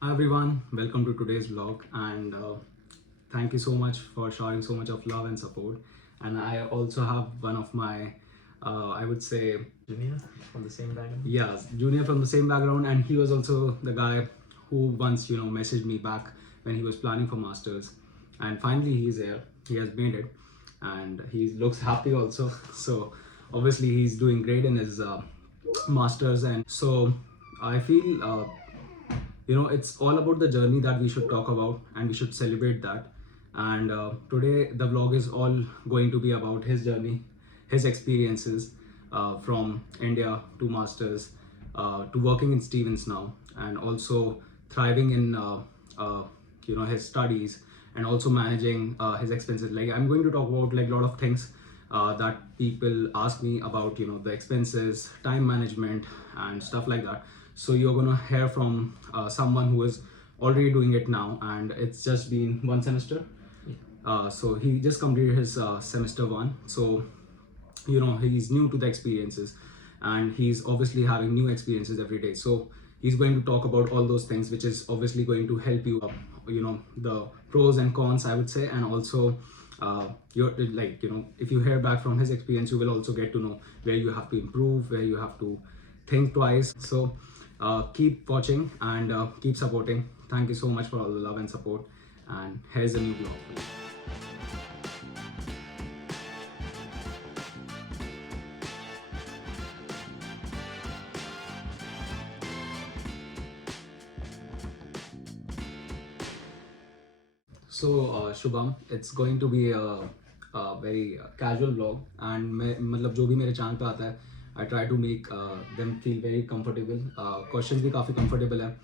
Hi everyone, welcome to today's vlog and thank you so much for showing so much of love and support. And I also have one of my, I would say, Junior from the same background. yes, junior from the same background, and he was also the guy who once messaged me back when he was planning for masters, and finally he's here. He has made it, and he looks happy also. So obviously he's doing great in his masters, and so I feel. It's all about the journey that we should talk about and we should celebrate that. And today the vlog is all going to be about his journey, his experiences from India to masters, to working in Stevens now, and also thriving in his studies, and also managing his expenses. Like, I'm going to talk about like a lot of things that people ask me about, the expenses, time management, and stuff like that. So you're gonna hear from someone who is already doing it now, and it's just been one semester. So he just completed his semester one. So he's new to the experiences, and he's obviously having new experiences every day. So he's going to talk about all those things, which is obviously going to help you the pros and cons, I would say. And also you're like, if you hear back from his experience, you will also get to know where you have to improve, where you have to think twice. So keep watching and keep supporting. Thank you so much for all the love and support, and here's a new vlog for you. So Shubham, it's going to be a very casual vlog, and मतलब जो भी मेरे channel पे आता है, I try to make them feel very comfortable. Questions भी काफ़ी comfortable है.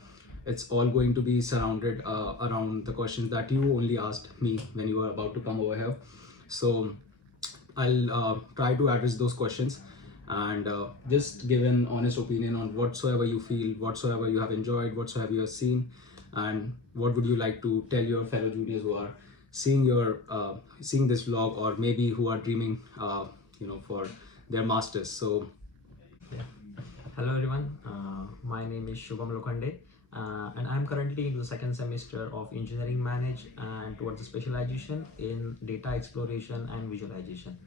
It's all going to be surrounded around the questions that you only asked me when you were about to come over here. So I'll try to address those questions and just give an honest opinion on whatsoever you feel, whatsoever you have enjoyed, whatsoever you have seen, and what would you like to tell your fellow juniors who are seeing this vlog, or maybe who are dreaming for their masters. So Yeah. Hello everyone. My name is Shubham Lokhande, and I'm currently in the second semester of engineering manage and towards the specialization in data exploration and visualization.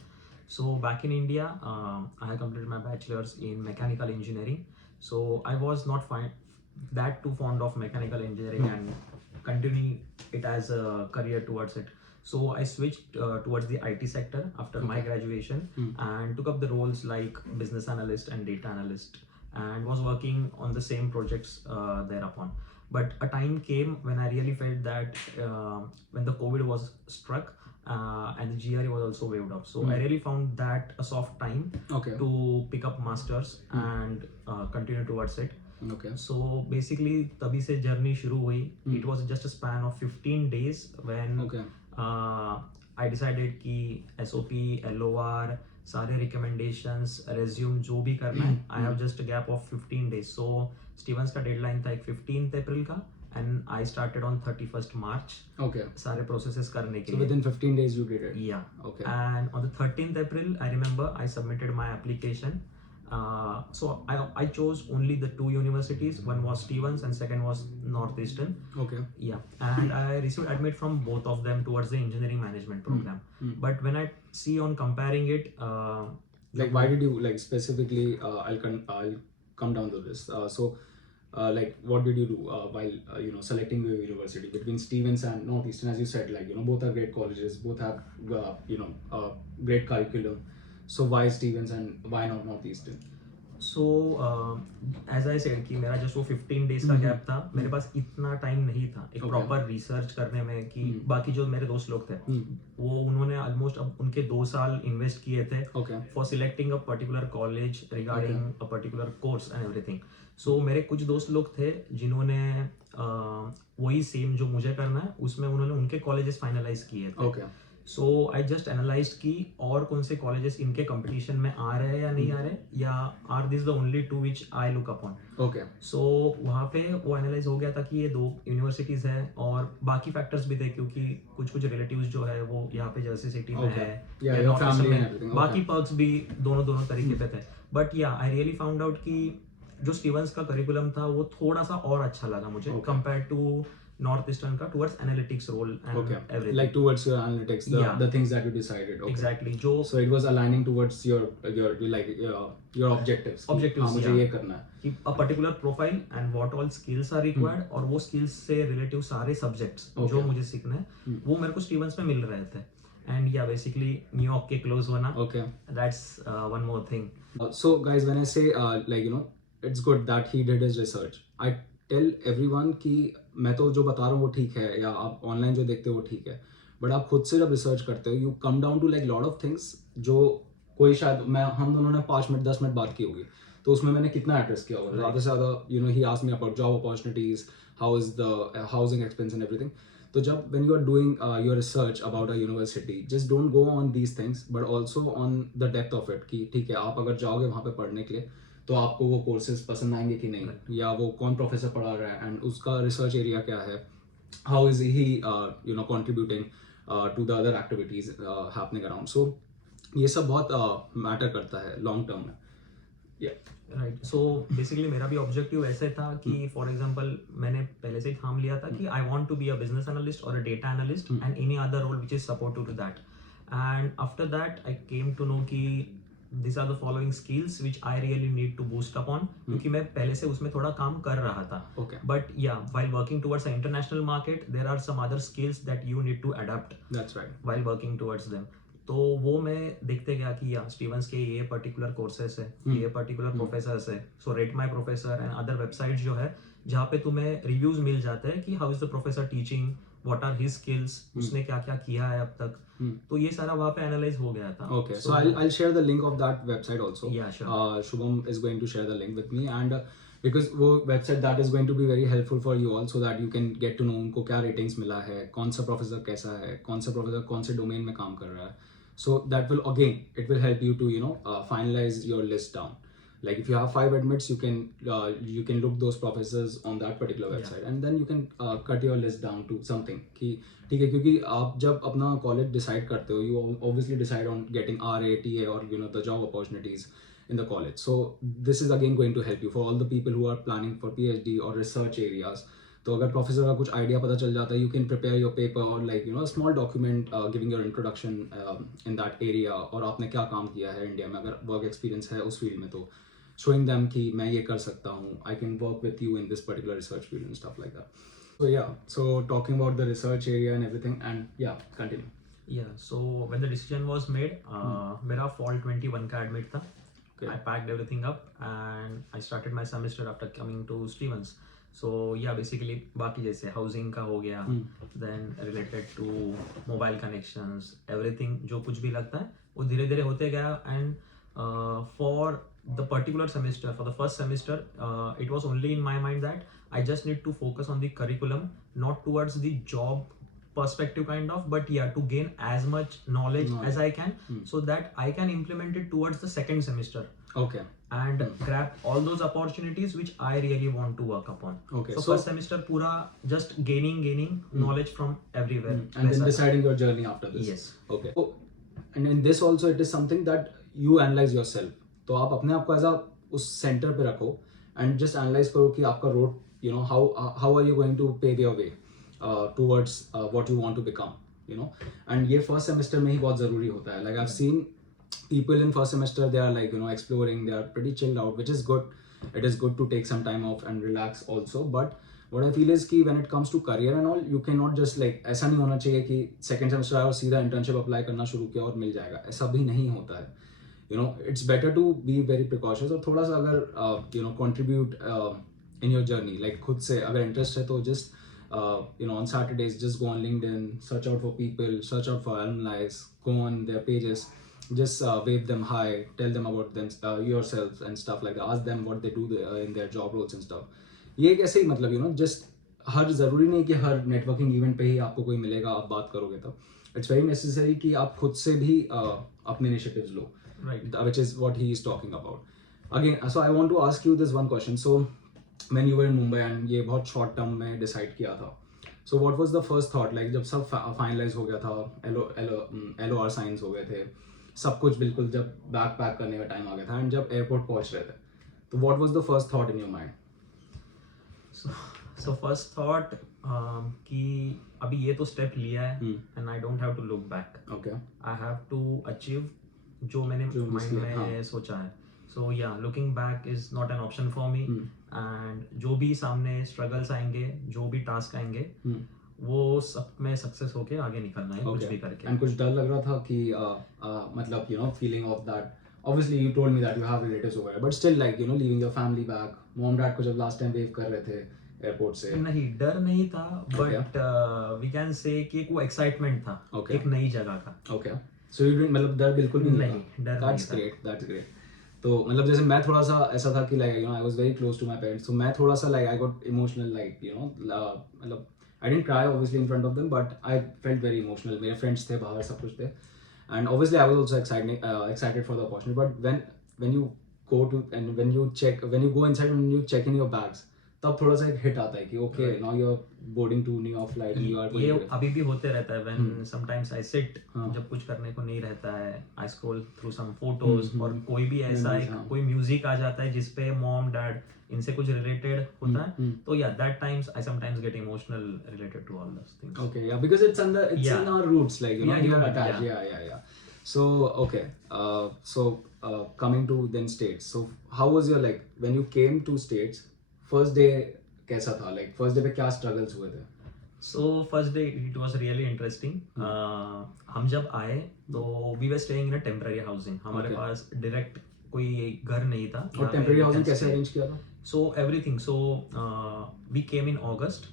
So back in India, I have completed my bachelor's in mechanical engineering. So I was not that too fond of mechanical engineering and continuing it as a career towards it. So I switched towards the IT sector after my graduation and took up the roles like business analyst and data analyst, and was working on the same projects thereupon. But a time came when I really felt that when the COVID was struck, and the GRE was also waived off. So I really found that a soft time to pick up masters and continue towards it. Okay. So basically तभी से journey शुरू हुई. It was just a span of 15 days when I decided कि SOP, LOR, सारे recommendations, resume जो भी करना है, I have just a gap of 15 days. So Stevens का deadline था 15th April का, and I started on 31st March. Okay. सारे processes करने के So लिए. within 15 days you did it. Yeah. Okay. And on the 13th April, I remember I submitted my application. So I chose only the two universities. One was Stevens and second was Northeastern. Okay. Yeah, and I received admit from both of them towards the engineering management program. But when I see on comparing it, like, why did you like specifically? I'll come down to this. Like, what did you do while selecting your university between Stevens and Northeastern? As you said, like, both are great colleges, both have great curriculum. So why Stevens and why not Northeastern? So as I said कि मेरा just वो 15 days का gap था, मेरे पास इतना time नहीं था एक प्रॉपर रिसर्च करने में कि बाकी जो मेरे दोस्त लोग थे वो उन्होंने ऑलमोस्ट अब उनके 2 साल इन्वेस्ट किए थे for selecting a particular college regarding a particular course and everything. So मेरे कुछ दोस्त लोग थे जिन्होंने वही सेम जो मुझे करना है उसमें उन्होंने उनके कॉलेजेस फाइनलाइज किए थे. सो आई जस्ट एनालाइज की और कौन से कॉलेजेस इनके कंपटीशन में आ रहे हैं या नहीं आ रहे, या are this the only two which I look upon. Okay. So वहाँ पे वो एनालाइज हो गया था कि ये 2 यूनिवर्सिटीज है, और बाकी फैक्टर्स भी थे क्योंकि कुछ रिलेटिव्स जो है वो यहाँ पे जर्सी सिटी में है, बाकी पर्क्स भी दोनों तरीके पे थे. बट या आई रियली फाउंड आउट कि जो स्टीवंस का करिकुलम था वो थोड़ा सा और अच्छा लगा मुझे Okay. Compare to north eastern का towards analytics role and Okay, everything like towards your analytics, the Yeah. the things that you decided. Okay. Exactly जो So it was aligning towards your like your objectives. कि Objectives, हाँ मुझे yeah. ये करना है. कि a particular profile and what all skills are required और वो skills से relative सारे subjects जो Okay. मुझे सीखना है वो मेरे को स्टीवंस में मिल रहे थे and yeah basically न्यूयॉर्क के क्लोज होना Okay. that's one more thing. So guys, when I say like it's good that he did his research. I tell everyone कि मैं तो जो बता रहा हूँ वो ठीक है या आप ऑनलाइन जो देखते हो वो ठीक है, बट आप खुद से जब रिसर्च करते हो you come down to like lot of things जो कोई शायद हम दोनों ने 5 मिनट 10 मिनट बात की होगी तो उसमें मैंने कितना एड्रेस किया होगा ज़्यादा से ज़्यादा he asked me about job opportunities, how is the housing expense and everything. तो जब when you are doing your research about a university, just don't go on these things but also on the depth of it कि ठीक है आप अगर जाओगे वहाँ पे पढ़ने के लिए तो आपको वो कोर्सेज पसंद आएंगे कि नहीं, या वो कौन प्रोफेसर पढ़ा रहा है एंड उसका रिसर्च एरिया क्या है, how is he contributing to the other activities happening around. So ये सब बहुत मैटर करता है लॉन्ग टर्म में. राइट सो बेसिकली मेरा भी ऑब्जेक्टिव ऐसे था कि फॉर एग्जांपल मैंने पहले से ही ठाम लिया था कि I want to be a business analyst और a data analyst and any other role which is supportive to that. And after that I came to know कि these are the following skills which I really need to boost upon क्योंकि मैं पहले से उसमें थोड़ा काम कर रहा था. Okay. But yeah, while working towards an international market, there are some other skills that you need to adapt. That's right. While working towards them. तो वो मैं देखते गया कि या स्टीवंस के ये पर्टिकुलर कोर्सेस है, ये पर्टिकुलर प्रोफेसर्स है. So rate my professor and other websites जो है जहाँ पे तुम्हें रिव्यूज मिल जाते हैं कि how is the professor teaching, what are his skills, उसने क्या क्या किया है अब तक. तो ये सारा वहाँ पे एनालाइज हो गया था. Okay, so I'll share the link of that website also. Yeah, sure. Shubham is going to share the link with me and because वो website that is going to be very helpful for you all so that you can get to know उनको क्या ratings मिला है, कौन सा professor कैसा है, कौन सा प्रोफेसर कौन से डोमेन में काम कर रहा है. So that will again it will help you to finalize your list down. Like if you have 5 admits, you can look those professors on that particular website and then you can cut your list down to something कि ठीक है, क्योंकि आप जब अपना college decide करते हो you obviously decide on getting RA, TA or the job opportunities in the college. So this is again going to help you for all the people who are planning for PhD or research areas. तो अगर professor का कुछ idea पता चल जाता है you can prepare your paper और like small document giving your introduction in that area और आपने क्या काम किया है इंडिया में, अगर वर्क एक्सपीरियंस है उस फील्ड में तो showing them कि मैं ये कर सकता हूँ, I can work with you in this particular research field and stuff like that. So yeah, so talking about the research area and everything and yeah, continue. Yeah, so when the decision was made, मेरा fall 21 का admit था. Okay. I packed everything up and I started my semester after coming to Stevens. So yeah, basically बाकी जैसे housing का हो गया, then related to mobile connections, everything जो कुछ भी लगता है वो धीरे धीरे होते गया. And for the particular semester, for the first semester, it was only in my mind that I just need to focus on the curriculum, not towards the job perspective kind of, but yeah, to gain as much knowledge as I can so that I can implement it towards the second semester. Okay. And grab all those opportunities which I really want to work upon. Okay. So first semester pura just gaining knowledge from everywhere. And then deciding your journey after this. Yes. Okay. So, and in this also it is something that you analyze yourself. तो आप अपने आप को as उस centre पे रखो and just analyse करो कि आपका road how are you going to pave your way towards what you want to become and ये फर्स्ट सेमेस्टर में ही बहुत ज़रूरी होता है. Like I have seen people in first semester they are like exploring, they are pretty chilled out, which is good. It is good to take some time off and relax also, but what I feel is कि when it comes to career and all, you cannot just like ऐसा नहीं होना चाहिए कि second semester आया और सीधा internship apply करना शुरू किया और मिल जाएगा, ऐसा भी नहीं होता है. It's better to be very precautious और थोड़ा सा अगर contribute in your journey, like खुद से अगर interest है तो just on Saturdays just go on LinkedIn, search out for people, search out for alumni, go on their pages, just wave them hi, tell them about them yourself and stuff like that, ask them what they do in their job roles and stuff. ये एक ऐसे ही मतलब just हर ज़रूरी नहीं कि हर networking event पे ही आपको कोई मिलेगा आप बात करोगे तब. इट्स वेरी नेसेसरी कि आप खुद से भी अपने initiatives low. Right, which is what he is talking about. Again, so I want to ask you this one question. So when you were in Mumbai and ये बहुत short term में decide किया था, so what was the first thought, like जब सब finalize हो गया था, LOR signs हो गए थे, सब कुछ बिल्कुल जब बैग पैक करने का टाइम आ गया था and जब एयरपोर्ट पहुंच रहे थे, तो what was the first thought in your mind? So first thought कि अभी ये तो स्टेप लिया है and I don't have to look back. Okay. I have to achieve जो मैंने माइंड में सोचा है. So yeah, looking back is not an option for me. And जो भी सामने struggles आएंगे, जो भी टास्क आएंगे, वो सब में सक्सेस होके आगे निकलना है कुछ भी करके. And कुछ डर लग रहा था कि मतलब you know feeling of that. Obviously you told me that you have relatives over there, but still like you know leaving your family back. Mom dad को जब last time wave कर रहे थे एयरपोर्ट से. नहीं, डर नहीं था, बट वी कैन से कि एक वो एक्साइटमेंट था एक नई जगह का. ओके, सो यू डिडंट मतलब डर बिल्कुल भी नहीं, डर दैट्स ग्रेट. तो मतलब जैसे मैं थोड़ा सा ऐसा था कि like you know I was very close to my parents, so मैं थोड़ा सा like I got emotional like you know मतलब I didn't cry obviously in front of them, but I felt very emotional. मेरे friends थे बाहर, सब कुछ थे, and obviously I was also excited for the opportunity. But when you go to and when you go inside, when you check in your bags, तब थोड़ा सा एक हिट आता है कि okay now you are boarding to new of flight and you are ये अभी भी होते रहता है. व्हेन समटाइम्स आई सिट, जब कुछ करने को नहीं रहता है, आई स्क्रॉल थ्रू सम फोटोज और कोई भी ऐसा एक कोई म्यूजिक आ जाता है जिसपे मॉम डैड इनसे कुछ रिलेटेड होता है, तो yeah that times I sometimes get emotional related to all those things. Okay, yeah because it's in our roots like you know you are attached. Yeah so okay so coming to then states, so how was your like when you came to states first day कैसा था, like first day पे क्या struggles हुए थे? So first day it was really interesting. हम जब आए तो we were staying in a temporary housing. हमारे पास direct कोई घर नहीं था. और temporary housing कैसे arrange किया था? So everything. So we came in August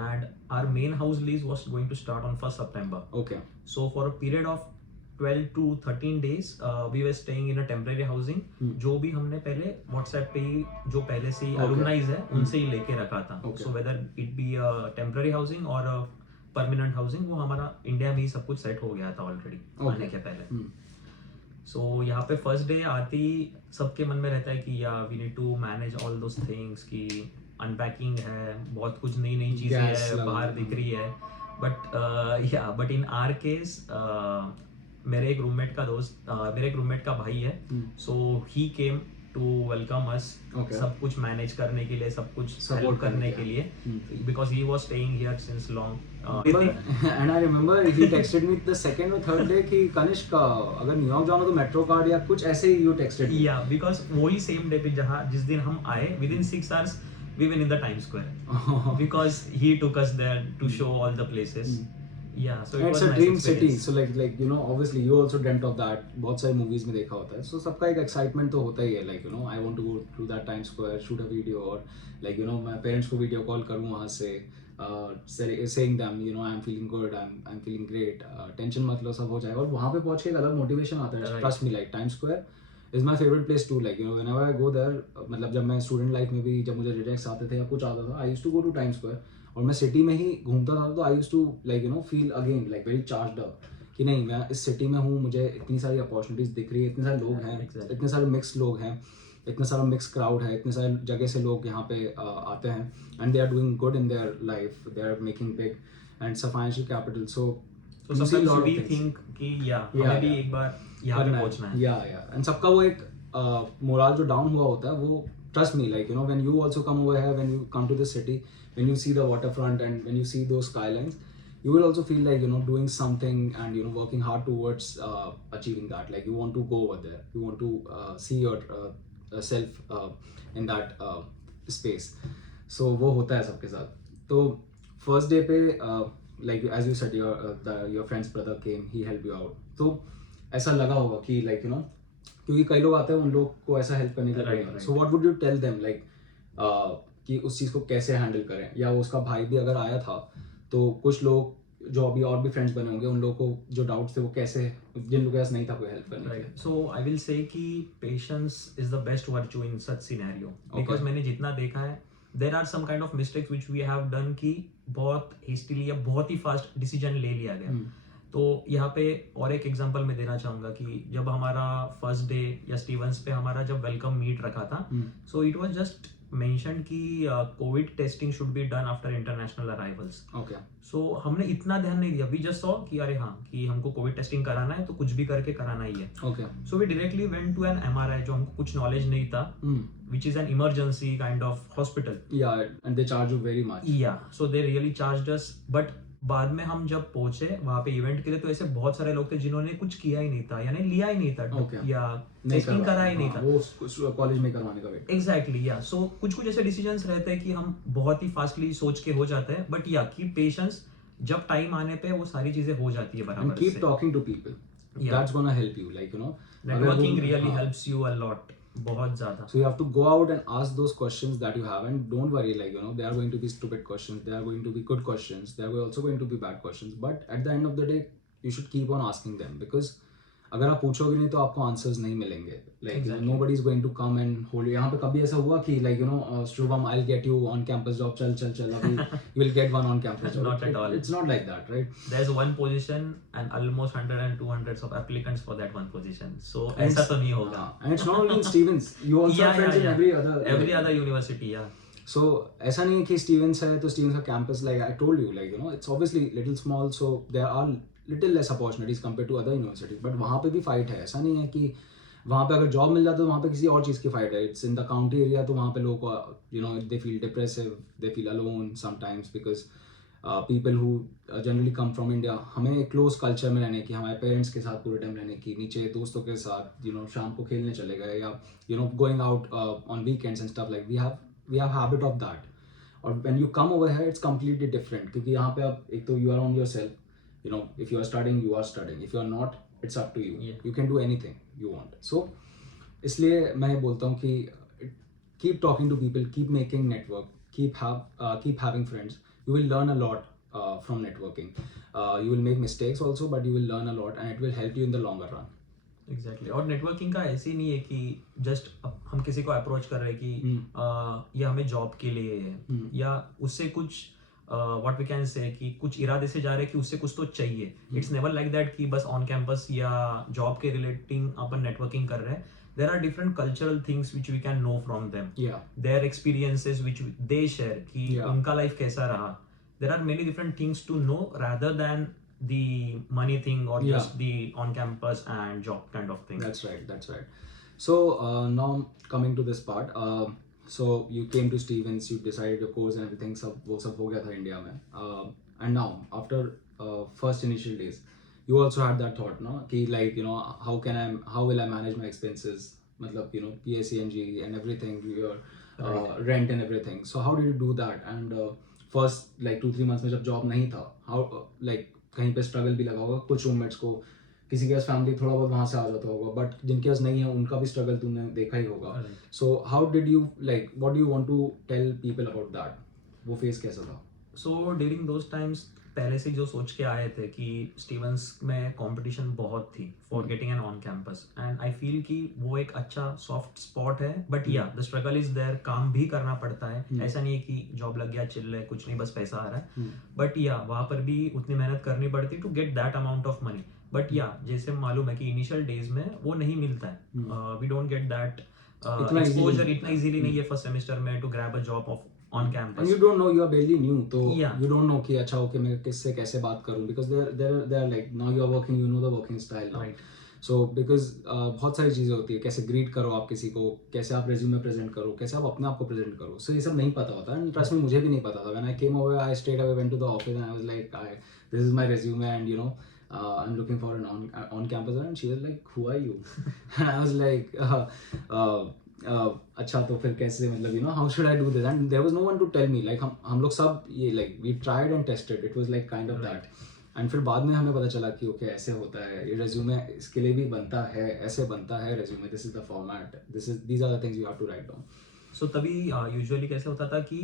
and our main house lease was going to start on 1st September. Okay. So for a period of 12 to 13 days we were staying in a temporary housing. जो भी हमने पहले WhatsApp पे ही जो पहले से ही alumni's है उनसे ही लेके रखा था. So whether it be a temporary housing or a permanent housing, वो हमारा इंडिया में ही सब कुछ सेट हो गया था ऑलरेडी आने के पहले. So यहाँ पे फर्स्ट डे आती सबके मन में रहता है कि या we need to manage all those things, कि अनपैकिंग है, बहुत कुछ नई नई चीजें है बाहर दिख रही है. बट इन आवर केस मेरे एक रूममेट का भाई है, सो ही केम टू वेलकम अस, सब कुछ मैनेज करने के लिए, सब कुछ सपोर्ट करने के लिए, because he was staying here since long. And I remember he texted me the second और थर्ड डे कि कनिष्क अगर न्यूयॉर्क जाना तो मेट्रो कार्ड या कुछ ऐसे ही यू टेक्स्टेड. या बिकॉज वही सेम डे पे जिस दिन हम आए, with in 6 hours we were in the Times Square because he took us there to show all the places. Yeah, so it it's was a nice dream experience. city, so like you know obviously you also dreamt of that. बहुत सारी movies में देखा होता है, so सबका एक excitement तो होता ही है, like you know I want to go to that Times Square, shoot a video, और like you know मैं parents को video call करूँ वहाँ से, saying them you know I'm feeling good, I'm feeling great, tension मत लो, सब हो जाएगा. और वहाँ पे पहुँच के एक अलग motivation आता है. Trust me, like Times Square is my favorite place too. Like you know whenever I go there, मतलब जब मैं student life में भी जब मुझे rejects आते थे या कुछ आता था, I used to go to Times Square और मैं सिटी में ही घूमता था, तो I used to like you know feel again like very charged up कि नहीं मैं इस सिटी में हूँ, मुझे इतनी सारी अपॉर्चुनिटीज दिख रही है, इतने सारे लोग हैं, इतने सारे मिक्स लोग हैं, इतना सारा मिक्स क्राउड है, इतने सारे जगह से लोग यहाँ पे आते हैं and they are doing good in their life, they are making big and it's a financial capital. So sometimes we think कि हमें भी एक बार यहाँ पे पहुँचना है. या एंड सबका वो एक मोरल जो डाउन हुआ होता है वो, trust me, like you know when you also come over here, when you come to the city, when you see the waterfront and when you see those skylines, you will also feel like you know doing something and you know working hard towards achieving that. Like you want to go over there, you want to see your self in that space. So वो होता है सबके साथ. तो first day पे like as you said your friend's brother came, he helped you out. तो ऐसा लगा होगा कि like you know क्योंकि कई लोग आते हैं उन लोग को ऐसा हेल्प करने के लिए. So what would you tell them like कि उस चीज़ को कैसे हैंडल करें, या उसका भाई भी अगर आया था तो कुछ लोग जो अभी और भी फ्रेंड्स बने होंगे उन लोगों को जो डाउट्स थे वो कैसे, जिन लोगों के पास नहीं था कोई हेल्प करने के लिए. सो आई विल से कि patience is the best virtue in such scenario, because मैंने जितना देखा है there are some kind of mistakes which we have done कि बहुत हेस्टिली या बहुत ही फास्ट डिसीजन ले लिया गया. तो यहाँ पे और एक एग्जांपल मैं देना चाहूँगा कि जब हमारा फर्स्ट डे या स्टीवंस पे हमारा जब वेलकम मीट रखा था, so it was just mentioned कि COVID testing should be done after international arrivals. Okay. So हमने इतना ध्यान नहीं दिया. We just saw कि अरे हाँ कि हमको कोविड टेस्टिंग कराना है तो कुछ भी करके कराना ही है. Okay. So we directly went to an MRI जो हमको कुछ knowledge नहीं था, which is an emergency kind of hospital. Yeah, and they charge you very much. Yeah, so they really charged us. But बाद में हम जब पहुंचे वहाँ पे इवेंट के लिए तो ऐसे बहुत सारे लोग थे जिन्होंने कुछ किया ही नहीं था यानी लिया ही नहीं था. Okay. या टेस्टिंग करा ही नहीं था. वो कॉलेज में करवाने का वेट. एग्जैक्टली या सो कुछ कुछ ऐसे डिसीजंस रहते हैं कि हम बहुत ही फास्टली सोच के हो जाते हैं. बट या कीप पेशेंस. जब टाइम आने पे वो सारी चीजें हो जाती है बराबर And keep talking to people. Yeah. That's gonna help you, like, you know. Networking अगर वो- रियली हाँ. Helps you a lot. बहुत ज्यादा. So you have to go out and ask those questions that you have, and don't worry, like, you know, they are going to be stupid questions, they are going to be good questions, they are also going to be bad questions, but at the end of the day you should keep on asking them, because अगर आप पूछोगे नहीं तो आपको answers नहीं मिलेंगे. Like Exactly. Nobody is going to come and hold. यहाँ पे कभी ऐसा हुआ कि like, you know, Shubham, I will get you on campus job, चल चल चल अभी you will get one on campus job. Not at all. It's not like that, right? There's one position and almost 100 and 200 of applicants for that one position. So And ऐसा it's- तो नहीं होगा. And it's not only in Stevens, you also have friends in every other university, yeah. So ऐसा नहीं है कि Stevens है तो स्टीवेंस का campus, like I told you, like, you know, it's obviously little small, so there are little less opportunities compare to other universities, but वहाँ पे भी फाइट है. ऐसा नहीं है कि वहाँ पे अगर जॉब मिल जाता है तो वहाँ पे किसी और चीज़ की फाइट है. It's in the county area, तो वहाँ पे लोगों को, you know, they feel depressive, they feel alone sometimes, because people who generally come from India, हमें एक क्लोज कल्चर में रहने की, हमारे पेरेंट्स के साथ पूरे टाइम रहने की, नीचे दोस्तों के साथ, यू नो, शाम को खेलने चले गए, yeah you know, going out on weekends and stuff, like we have habit of that. और when you come over here it's completely different, क्योंकि यहाँ पे आप एक तो you are on yourself, you know, if you are studying, you are studying, if you are not, it's up to you. Yeah. You can do anything you want. So इसलिए मैं बोलता हूँ कि keep talking to people, keep making network, keep having friends. You will learn a lot from networking. You will make mistakes also, but you will learn a lot, and it will help you in the longer run. Exactly. और networking का ऐसे नहीं है कि just हम किसी को approach कर रहे हैं कि ये हमें जॉब के लिए है या उससे कुछ व्हाट वी कैन से कि कुछ इरादे से जा रहे हैं कि उससे कुछ तो चाहिए. इट्स नेवर लाइक दैट कि बस ऑन कैंपस या जॉब के रिलेटिंग अपन नेटवर्किंग कर रहे हैं. There are different cultural things which we can know from them. Yeah. Their experiences which they share कि Yeah. उनका लाइफ कैसा रहा. There are many different things to know rather than the money thing or Yeah. just the on campus and job kind of thing. That's right. That's right. So now coming to this part, so you came to Stevens, you decided your course and everything. वो सब हो गया था India में. And now after first initial days, you also had that thought, no? कि like, you know, how will I manage my expenses? मतलब, you know, PACNG and everything, your rent and everything. So how did you do that? And first like 2-3 months में जब job नहीं था, how like कहीं पे struggle भी लगा होगा, कुछ रूममेट्स को, किसी के पास फैमिली थोड़ा बहुत वहाँ से आ जाता होगा, बट जिनके पास नहीं है उनका भी स्ट्रगल तूने देखा ही होगा. So how did you, like, what do you want to tell people about that? वो फेस कैसा था? सो ड्यूरिंग दोज टाइम्स पहले से जो सोच के आए थे कि स्टीवंस में कंपटीशन बहुत थी for getting an on campus, and I feel कि वो एक अच्छा सॉफ्ट स्पॉट है. बट या द स्ट्रगल इज देयर. काम भी करना पड़ता है. ऐसा नहीं है कि जॉब लग गया चिल है कुछ नहीं बस पैसा आ रहा है. बट या वहाँ पर भी उतनी मेहनत करनी पड़ती to get that amount of money. But या जैसे मालूम है कि इनिशियल डेज में वो नहीं मिलता है. We don't get that exposure इतना इजीली नहीं है फर्स्ट सेमेस्टर में to grab a job of on campus. And you don't know, you are barely new, तो Yeah. you don't know कि अच्छा ओके मैं किससे कैसे बात करूँ, because they're like now you are working, you know the working style now. Right. So because बहुत सारी चीज़ें होती है, कैसे ग्रीट करो आप किसी को, कैसे आप रेज्यूमे प्रेजेंट करो, कैसे आप अपने आप को प्रेजेंट करो. So ये सब नहीं पता होता है. ट्रस्ट में मुझे भी नहीं पता था. When I came over, I straight away went to the office and I was like, this is my resume and you know, I'm looking for an on campus, and she was like, who are you? And I was like, अच्छा तो फिर कैसे, मतलब, you know, how should I do this? And there was no one to tell me. Like हम लोग सब ये like we tried and tested. It was like kind of that. And फिर बाद में हमें पता चला कि ओके ऐसे होता है, ये रेज्यूमे इसके लिए भी बनता है, ऐसे बनता है resume, this is the format, these are the things you have to write down. So तभी यूजुअली कैसे होता था कि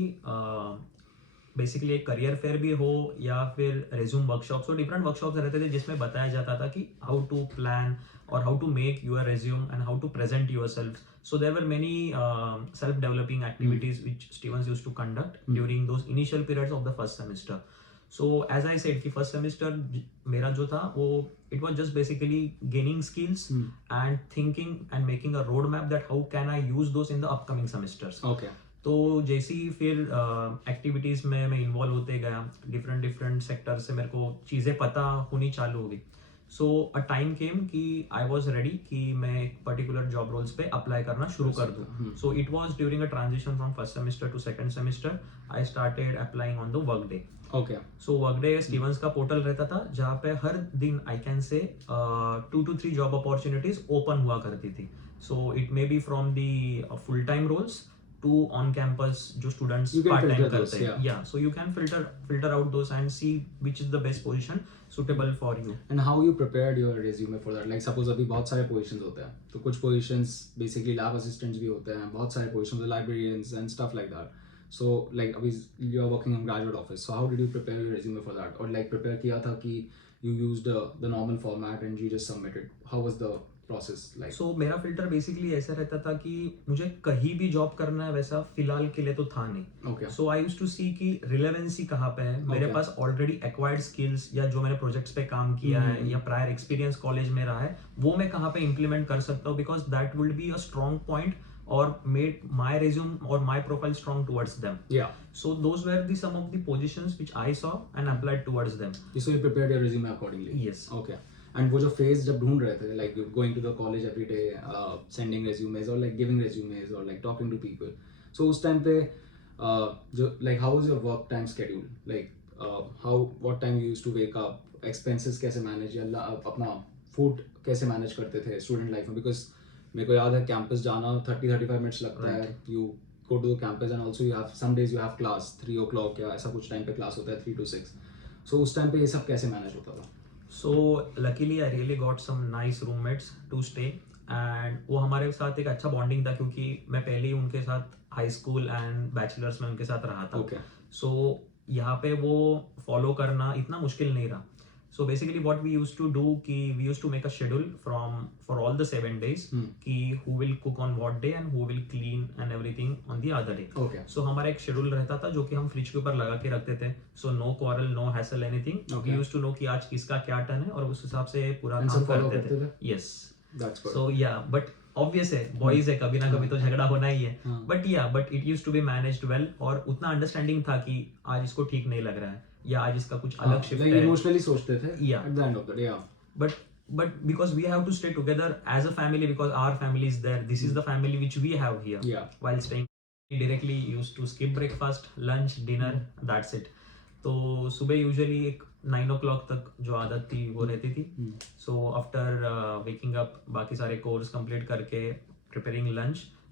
बेसिकली एक करियर फेयर भी हो या फिर रेज्यूम वर्कशॉप्स हो, डिफरेंट वर्कशॉप्स रहते थे जिसमें बताया जाता था कि how to plan or how to make your resume and how to present yourself. So there were many self-developing activities which Stevens used to conduct during those initial periods of the first semester. So as I said कि first semester मेरा जो था वो it was just basically gaining skills and thinking and making a roadmap that how can I use those in the upcoming semesters. Okay. तो जैसे ही फिर activities में मैं इन्वॉल्व होते गया, डिफरेंट डिफरेंट सेक्टर से मेरे को चीज़ें पता होनी चालू हो गई. सो अ टाइम केम कि आई वॉज रेडी कि मैं एक पर्टिकुलर जॉब रोल्स पे अप्लाई करना शुरू कर दूँ. So it was during a transition from first semester to second semester. I started applying on the work day. Okay. So workday Stevens का पोर्टल रहता था जहाँ पे हर दिन I can say 2 to 3 job opportunities open हुआ करती थी. So it may be from the full time roles to on campus जो students You can part time filter those, करते हैं. yeah. Yeah so you can filter out those and see which is the best position suitable for you. And how you prepared your resume for that? Like suppose अभी बहुत सारे positions होते हैं, तो कुछ positions basically lab assistants भी होते हैं, बहुत सारे positions with librarians and stuff like that. So like अभी you are working in graduate office, so how did you prepare your resume for that? Or like prepare किया था कि you used the normal format and you just submitted? How was the process like? सो मेरा filter basically ऐसा रहता था कि मुझे कहीं भी जॉब करना है वैसा फिलहाल के लिए तो था नहीं. Okay. So I used to see कि रिलेवेंसी कहाँ पे है. मेरे Okay. पास ऑलरेडी एक्वायर्ड स्किल्स या जो मैंने प्रोजेक्ट्स पे काम किया है या प्रायर एक्सपीरियंस कॉलेज में रहा है वो मैं कहाँ पे इम्प्लीमेंट कर सकता हूँ, because that will be a strong point or made my resume or my profile strong towards them. Yeah. So those were the some of the positions which I saw and applied towards them. So you prepared your resume accordingly. Yes. Okay. And वो जो phase जब ढूंढ रहे थे, like going to the college every day, sending resumes or like giving resumes or like talking to people. So उस time पे जो like how was your work time schedule? Like what time you used to wake up? Expenses कैसे manage या अपना food कैसे manage करते थे student life में? Because मेरे को याद है कैंपस जाना 30-35 मिनट्स लगता है. You go to the campus and also you have some days you have class 3 o'clock या ऐसा कुछ टाइम पे क्लास होता है 3 to 6. सो उस टाइम पे ये सब कैसे मैनेज होता था? So luckily I really got some nice roommates to stay and वो हमारे साथ एक अच्छा बॉन्डिंग था क्योंकि मैं पहले ही उनके साथ हाई स्कूल एंड बैचलर्स में उनके साथ रहा था. Okay. सो यहाँ पे वो फॉलो करना इतना मुश्किल नहीं रहा. So basically what we used to do कि we used to make a schedule for all the 7 days कि who will cook on what day and who will clean and everything on the other day. Okay. So हमारा एक schedule रहता था जो कि हम fridge के ऊपर लगा के रखते थे. So no quarrel, no hassle, anything. Okay. We used to know कि आज किसका क्या टर्न है और उस हिसाब से पूरा And काम सब follow करते थे. करते Yes. That's good. So yeah, but obvious है बॉयज है कभी ना कभी तो झगड़ा होना ही है. हाँ. But it used to be managed well और उतना अंडरस्टैंडिंग था कि आज इसको ठीक नहीं लग रहा है या आज इसका कुछ अलग शिफ्ट like है. emotionally सोचते थे. Yeah. At the end of the day, yeah. But because we have to stay together as a family because our family is there, this is the family which we have here. Yeah. While staying, we directly used to skip breakfast, lunch, dinner, that's it. तो सुबह usually एक 9 o'clock तक जो आदत थी वो रहती थी. सो आफ्टर वेकिंग अप बाकी सारे कोर्स कंप्लीट करके प्रिपेयरिंग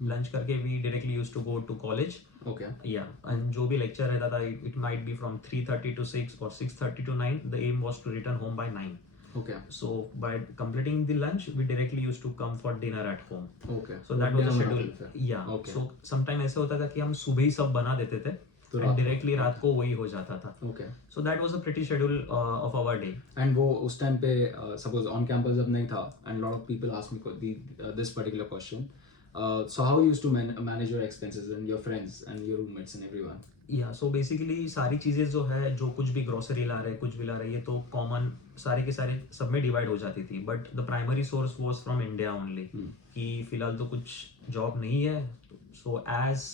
लंच करके we directly used to go to college. Okay. या एंड जो भी लेक्चर रहता था it might be from 3:30 to 6 or 6:30 to 9. The aim was to return home by 9. Okay. So by completing the lunch, we directly used to come for dinner at home. Okay. So that was the dinner schedule. बनाते थे. Yeah. Okay. So sometime ऐसा होता था कि हम सुबह ही सब बना देते थे तो and directly रात को वही हो जाता था. Okay. So that was a pretty schedule of our day. And वो उस टाइम पे suppose on campus जब नहीं था and lot of people ask me this particular question. So how you used to manage your expenses and your friends and your roommates and everyone? या so basically सारी चीज़ें जो है जो कुछ भी ग्रोसरी ला रहे कुछ भी ला रहे ये तो कॉमन सारे के सारे सब में डिवाइड हो जाती थी. But the primary source was from India only कि फिलहाल तो कुछ जॉब नहीं है. सो एज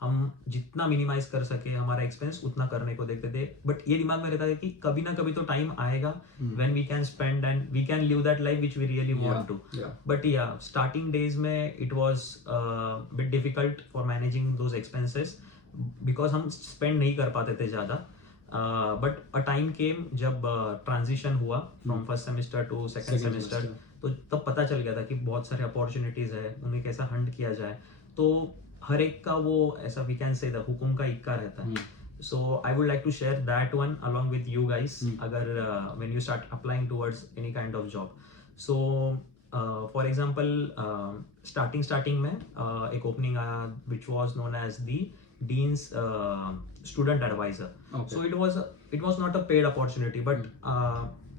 हम जितना मिनिमाइज कर सके हमारा एक्सपेंस उतना करने को देखते थे. बट ये दिमाग में रहता है कि कभी ना कभी तो टाइम आएगा when we can spend and we can live that life which we really want to. But या स्टार्टिंग डेज में it was bit difficult for managing those expenses because हम स्पेंड नहीं कर पाते थे ज़्यादा. बट अ टाइम केम जब transition हुआ from first semester to second semester तो तब पता चल गया था कि बहुत सारे अपॉर्चुनिटीज़ है उन्हें कैसा हंट किया जाए. तो हर एक का वो ऐसा वी कैन से द हुकुम का इक्का रहता है. So I would like to share that one along with you guys अगर when you start applying towards any kind of job. So for example starting में एक ओपनिंग आया which was known as the Dean's student advisor. Okay. So it was not a paid opportunity, but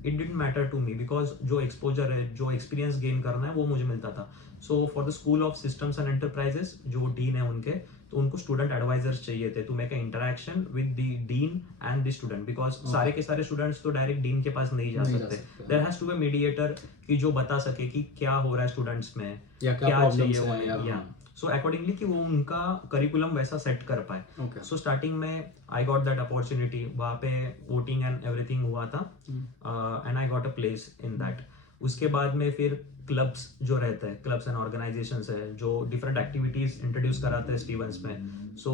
it didn't matter to me because जो exposure है, जो experience gain करना है वो मुझे मिलता था. So for the School of Systems and Enterprises जो dean है उनके तो उनको student advisors चाहिए थे to make an interaction with the dean and the student because सारे के सारे students तो direct dean के पास नहीं जा सकते. There has to be a mediator कि जो बता सके कि क्या हो रहा है students में या क्या चाहिए problems उन्हें. है. सो अकॉर्डिंगली कि वो उनका करिकुलम वैसा सेट कर पाए. Okay. सो स्टार्टिंग में आई गॉट दैट अपॉर्चुनिटी, वहाँ पे वोटिंग एंड एवरीथिंग हुआ था and I got a place in that. उसके बाद में फिर क्लब्स जो रहते हैं, क्लब्स एंड ऑर्गेनाइजेशंस है जो डिफरेंट एक्टिविटीज इंट्रोड्यूस कराते हैं स्टीवंस में. सो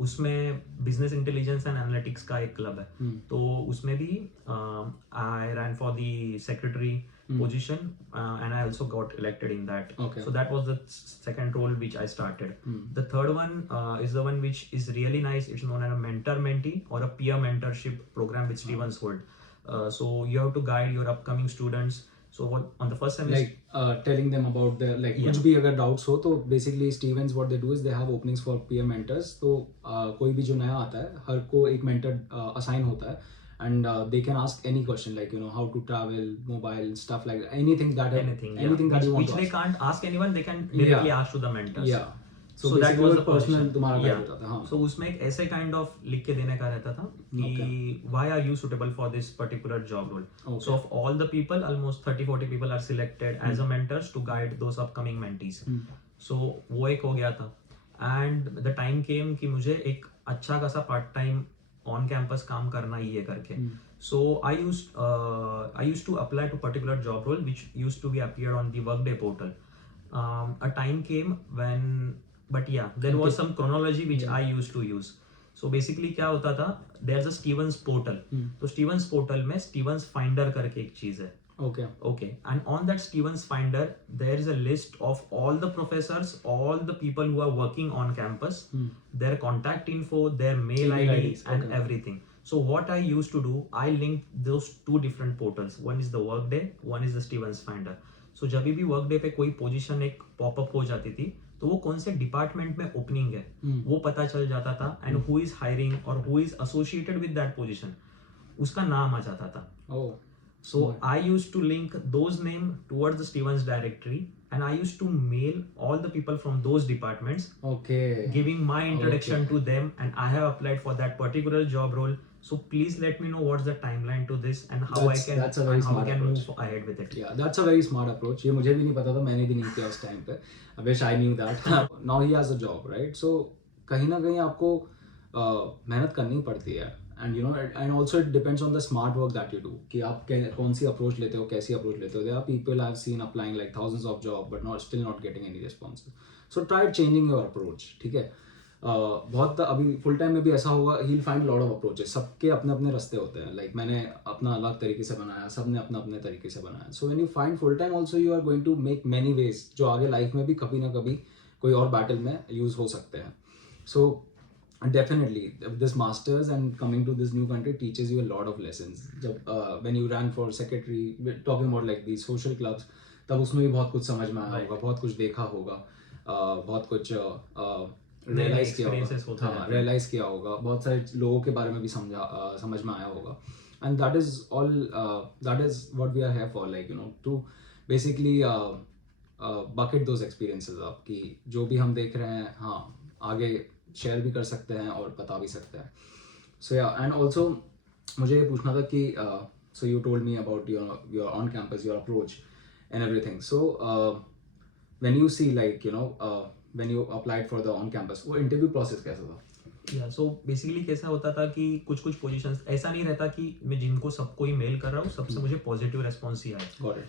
उसमें बिजनेस इंटेलिजेंस एंड एनालिटिक्स का एक क्लब है. तो उसमें भी I ran for the secretary position and I also got elected in that. Okay. So that was the second role which I started. The third one is the one which is really nice. It's known as a mentor-mentee or a peer mentorship program which Stevens hold. So you have to guide your upcoming students. So what, on the first semester, like telling them about their like कुछ भी अगर doubts हो तो basically Stevens what they do is they have openings for peer mentors. तो कोई भी जो नया आता है हर को एक mentor assign होता है. And they can ask any question like how to travel, mobile stuff like that. anything that anything that you want which to they ask. can't ask anyone, they can directly ask to the mentors. Yeah. So that basically was वो the personal position. तुम्हारा Yeah. guide होता था. हाँ. So उसमें एक ऐसे kind of लिख के देने का रहता था कि why are you suitable for this particular job role. Okay. So of all the people, almost 30-40 people are selected as a mentors to guide those upcoming mentees. So वो एक हो गया था. And the time came कि मुझे एक अच्छा खासा part time on campus काम करना ही है करके. So I used to apply to particular job role which used to be appeared on the Workday portal. A time came when, but yeah, there was some chronology which I used to use. So basically क्या होता था, there's a Stevens portal. तो Stevens portal में Stevens Finder करके एक चीज है. Okay. And on that Stevens Finder, there is a list of all the professors, all the people who are working on campus, their contact info, their mail IDs, and everything. So what I used to do, I linked those two different portals. One is the Workday, one is the Stevens Finder. So जब भी Workday पे कोई position एक popup हो जाती थी तो वो कौन से डिपार्टमेंट में ओपनिंग है वो पता चल जाता था, एंड हु इज हायरिंग और who is associated with that position, उसका नाम आ जाता था. So I used to link those names towards the Stevens directory, and I used to mail all the people from those departments, giving my introduction to them, and I have applied for that particular job role. So please let me know what's the timeline to this and how I can move ahead with it. Yeah, that's a very smart approach. ये मुझे भी नहीं पता था, मैंने भी नहीं किया उस टाइम पे. I wish I knew that. Now he has a job, right? So कहीं ना कहीं आपको मेहनत करनी पड़ती है. And and also it depends on the smart work that you do कि आप कौन सी approach लेते हो, कैसी approach लेते हो. There are people I've seen applying like thousands of jobs but still not getting any responses. So try changing your approach. ठीक है. बहुत अभी फुल टाइम में भी ऐसा होगा, he'll find lot of approaches. सबके अपने अपने रास्ते होते हैं. Like मैंने अपना अलग तरीके से बनाया, सबने अपना अपने तरीके से बनाया. So when you find full time also you are going to make many ways जो आगे लाइफ में भी कभी ना कभी कोई और बैटल में यूज हो सकते हैं. So definitely this masters and coming to this new country teaches you a lot of lessons. जब when you ran for secretary, talking about like these social clubs, तब उसमें भी बहुत कुछ समझ में आया होगा, बहुत कुछ देखा होगा, बहुत कुछ रियलाइज किया होगा, बहुत सारे लोगों के बारे में भी समझ में आया होगा. And that is all that is what we are here for, like to basically bucket those experiences up कि जो भी हम देख रहे हैं हाँ आगे शेयर भी कर सकते हैं और बता भी सकते हैं. सो या एंड ऑल्सो मुझे ये पूछना था कि so you told me about your on campus, your approach and everything. So when you see like when you applied for the on campus, वो इंटरव्यू प्रोसेस कैसा था? या सो बेसिकली कैसा होता था कि कुछ पोजीशंस ऐसा नहीं रहता कि मैं जिनको सबको ही मेल कर रहा हूँ सबसे मुझे पॉजिटिव रेस्पॉन्स ही आए.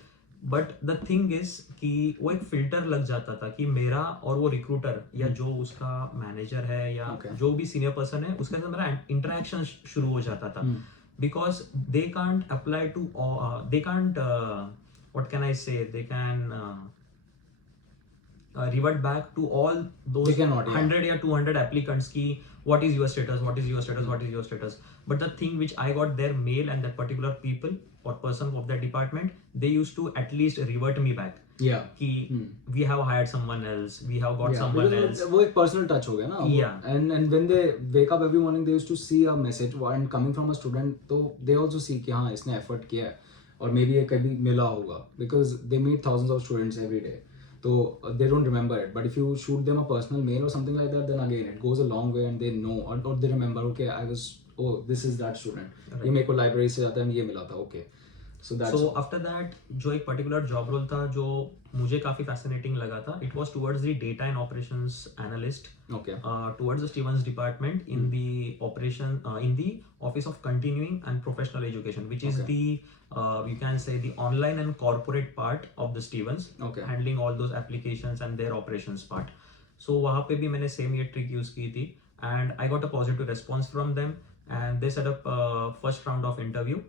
बट द थिंग इज कि वो एक फिल्टर लग जाता था कि मेरा और वो रिक्रूटर या जो उसका मैनेजर है या जो भी सीनियर पर्सन है उसके साथ मेरा इंटरेक्शन शुरू हो जाता था. Because they can't apply to they can't what can I say they can revert back to all those 100 या 200 applicants ki what is your status. But the thing which I got their mail and that particular people or person of that department, they used to at least revert me back ki we have hired someone else, we have got someone else. वो एक personal touch हो गया ना. And when they wake up every morning they used to see a message and coming from a student, तो they also see कि हाँ इसने effort किया है और maybe ये कभी मिला होगा because they meet thousands of students every day. So they don't remember it, but if you shoot them a personal mail or something like that, then again it goes a long way and they know or they remember, okay, this is that student. ये मेरे को library से जाता है, ये मिला था, okay. So that's So after that जो एक particular job role था जो मुझे काफी fascinating लगा था, it was towards the data and operations analyst, okay. towards the Stevens department in the operation in the office of continuing and professional education, which is Okay. the you can say the online and corporate part of the Stevens, Okay. handling all those applications and their operations part. So वहाँ पे भी मैंने same ये trick use की थी, and I got a positive response from them, and they set up first round of interview,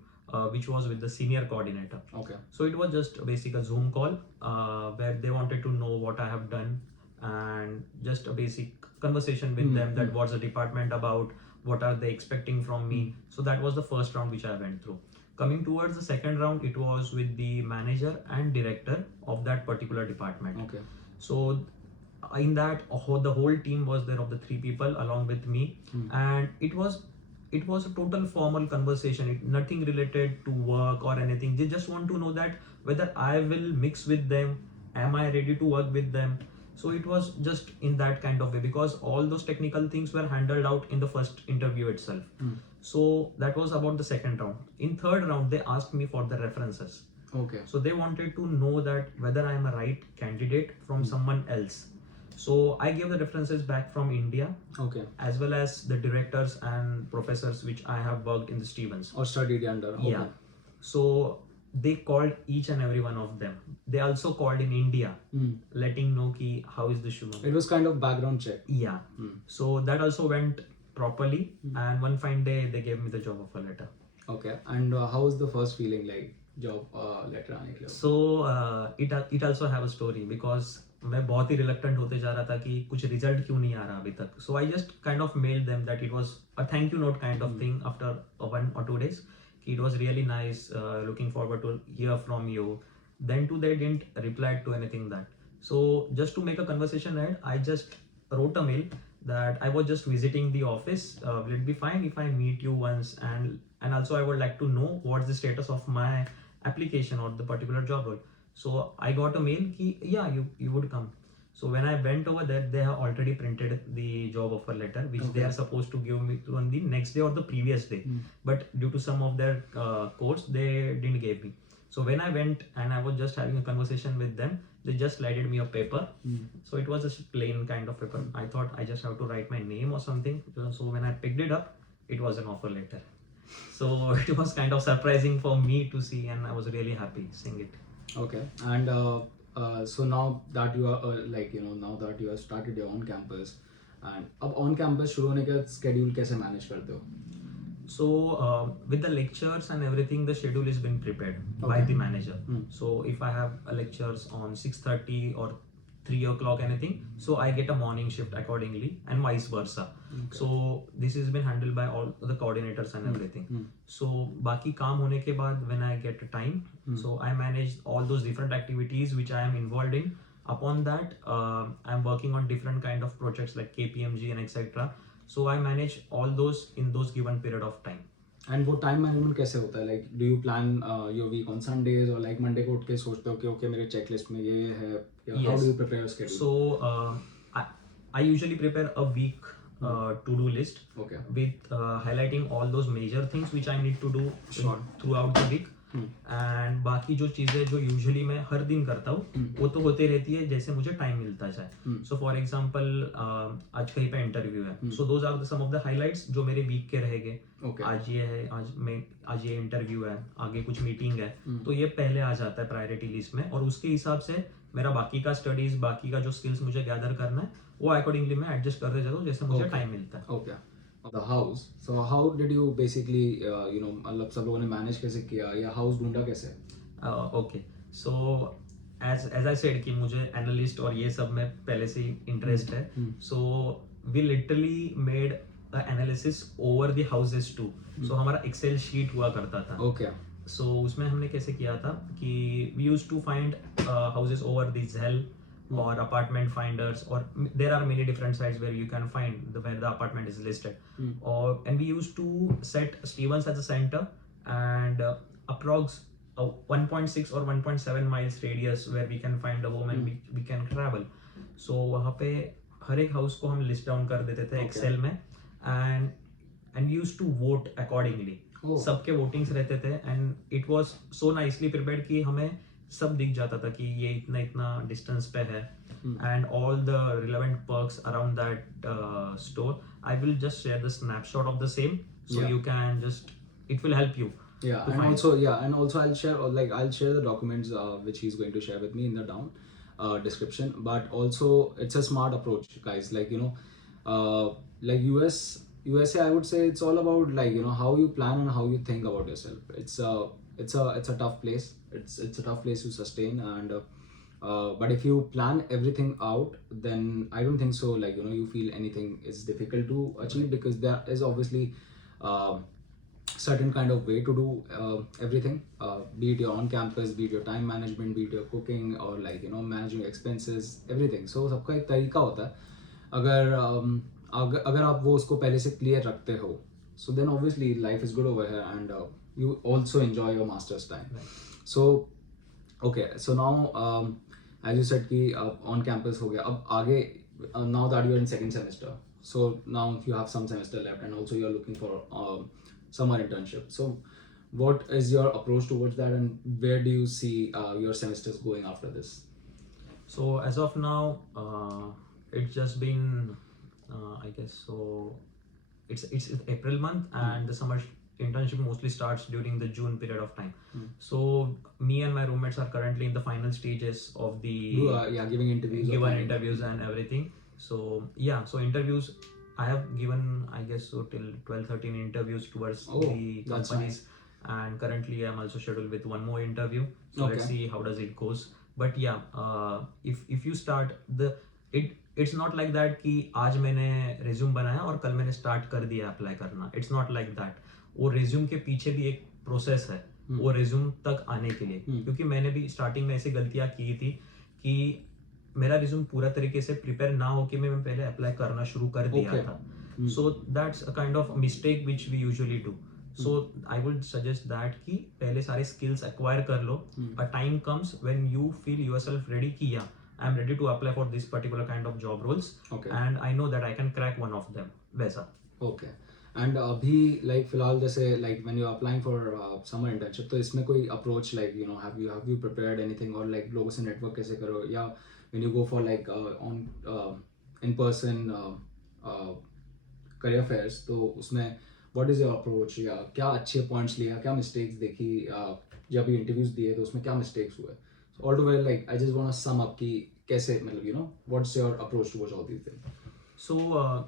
which was with the senior coordinator. Okay. So it was just a basic a Zoom call where they wanted to know what I have done and just a basic conversation with them, that what's the department about, what are they expecting from me. So that was the first round which I went through. Coming towards the second round, it was with the manager and director of that particular department. Okay. So in that the whole team was there of the 3 people along with me, and it was a total formal conversation, nothing related to work or anything. They just want to know that whether I will mix with them, am I ready to work with them. So it was just in that kind of way, because all those technical things were handled out in the first interview itself. So that was about the second round. In third round, they asked me for the references. Okay. So they wanted to know that whether I am a right candidate from someone else. So I gave the references back from India, Okay. as well as the directors and professors which I have worked in the Stevens. Or studied under. Okay. Yeah. So they called each and every one of them. They also called in India, letting know ki how is the Shubham. It was kind of background check. Yeah. So that also went properly, and one fine day they gave me the job offer letter. Okay. And how was the first feeling like job letter आने के लिए? So it also have a story, because मैं बहुत ही reluctant होते जा रहा था कि कुछ result क्यों नहीं आ रहा अभी तक. So I just kind of mailed them that it was a thank you note kind of thing after 1 or 2 days. It was really nice, looking forward to hear from you. Then too they didn't reply to anything that. So just to make a conversation ahead, I just wrote a mail that I was just visiting the office. Will it be fine if I meet you once, and also I would like to know what's the status of my application or the particular job role. So I got a mail ki yeah, you would come. So when I went over there, they have already printed the job offer letter, which they are supposed to give me on the next day or the previous day. But due to some of their codes, they didn't give me. So when I went and I was just having a conversation with them, they just slided me a paper. So it was just plain kind of paper. I thought I just have to write my name or something. So when I picked it up, it was an offer letter. So it was kind of surprising for me to see, and I was really happy seeing it. Okay. And so now that you are now that you have started your own campus, and अब on campus शुरू होने का schedule कैसे manage करते हो? So with the lectures and everything, the schedule has been prepared by the manager. So if I have lectures on 6:30 or 3 o'clock anything, so I get a morning shift accordingly, and vice versa. So this has been handled by all the coordinators and everything. So बाकी काम होने के बाद when I get time, so I manage all those different activities which I am involved in. Upon that, I am working on different kind of projects like KPMG and etc. So I manage all those in those given period of time. And वो time management कैसे होता है? Like, do you plan your week on Sundays, or like Monday को उठ के सोचते हो कि okay मेरे checklist में ये है? How do you prepare your schedule? So I usually prepare a week to-do list. Okay. With highlighting all those major things which I need to do throughout the week. And बाकी जो चीज़ें जो usually मैं हर दिन करता हूँ वो तो होते रहती है जैसे मुझे टाइम मिलता जाए. सो फॉर एग्जांपल आज कहीं पे इंटरव्यू है, so those are some of the highlights जो मेरे वीक के रहेंगे. आज ये है, आज ये इंटरव्यू है, आगे कुछ मीटिंग है, तो ये पहले आ जाता है प्रायोरिटी लिस्ट में, और उसके हिसाब से मेरा बाकी का स्टडीज, बाकी का जो स्किल्स मुझे गैदर करना है वो अकॉर्डिंगली मैं एडजस्ट करते जाता हूँ जैसे मुझे टाइम मिलता है. Okay. The house. So how did you basically मतलब सब लोगों ने manage कैसे किया, या house ढूंढा कैसे? Okay. So as I said कि मुझे analyst और ये सब में पहले से ही interest है. So we literally made a analysis over the houses too. So हमारा Excel sheet हुआ करता था. Okay. So उसमें हमने कैसे किया था कि we used to find houses over the Zell or apartment finders, or there are many different sites where you can find where the apartment is listed. And we used to set Stevens as a center, and approx 1.6 or 1.7 miles radius where we can find a home and we can travel. So वहाँ पे हर एक house को हम list down कर देते थे Excel में, and we used to vote accordingly. Oh. सबके वोटिंग्स रहते थे and it was so nicely prepared कि हमें सब दिख जाता था कि ये इतना इतना डिस्टेंस पे है and all the relevant perks around that store. I will just share the snapshot of the same, so Yeah. you can just, it will help you. Yeah, to and find. also I'll share, or like I'll share the documents which he's going to share with me in the down description. But also it's a smart approach, guys. Like like USA, I would say it's all about like how you plan and how you think about yourself. It's a tough place. It's a tough place to sustain, and but if you plan everything out, then I don't think so. Like you feel anything is difficult to achieve, because there is obviously. Certain kind of way to do everything, be it your on campus, be it your time management, be it your cooking, or like managing expenses, everything. So सबका एक तरीका होता है. अगर आप वो उसको पहले से क्लियर रखते हो, so then obviously life is good over here, and you also enjoy your master's time. So okay, so now as you said कि on campus हो गया. अब आगे now that you're in second semester, so now you have some semester left, and also you're looking for summer internship. So what is your approach towards that, and where do you see your semesters going after this? So as of now, it's just been I guess so it's April month, and the summer internship mostly starts during the June period of time. So me and my roommates are currently in the final stages of the Giving interviews, interviews and everything. So yeah, so interviews I have given, I guess so, till 12-13 interviews towards the that's companies, and currently I'm also scheduled with one more interview. So let's see how does it goes. But yeah, if you start it's not like that कि आज मैंने resume बनाया और कल मैंने start कर दिया apply करना. It's not like that. वो resume के पीछे भी एक process है वो resume तक आने के लिए, क्योंकि मैंने भी starting में ऐसी गलतियाँ की थी कि मेरा रिज्यूम पूरा तरीके से प्रिपेयर ना हो कि मैं पहले अप्लाई करना शुरू कर दिया था. So that's a kind of mistake which we usually do. So I would suggest that कि पहले सारे स्किल्स एक्वायर कर लो. A time comes when you feel yourself ready कि या I am ready to apply for this particular kind of job roles, and I know that I can crack one of them. वैसा. Okay. And अभी like फिलहाल जैसे like when you are applying for summer internship, तो इसमें कोई approach like have you prepared anything, और like लोगों से नेटवर्क कैसे करो, या when you go for like on in-person career fairs, तो उसमें what is your approach, या क्या अच्छे points लिया, क्या mistakes देखी जब ये interviews दिए तो उसमें क्या mistakes हुए. So altogether like I just want to sum up कि कैसे मतलब what's your approach towards all these things. So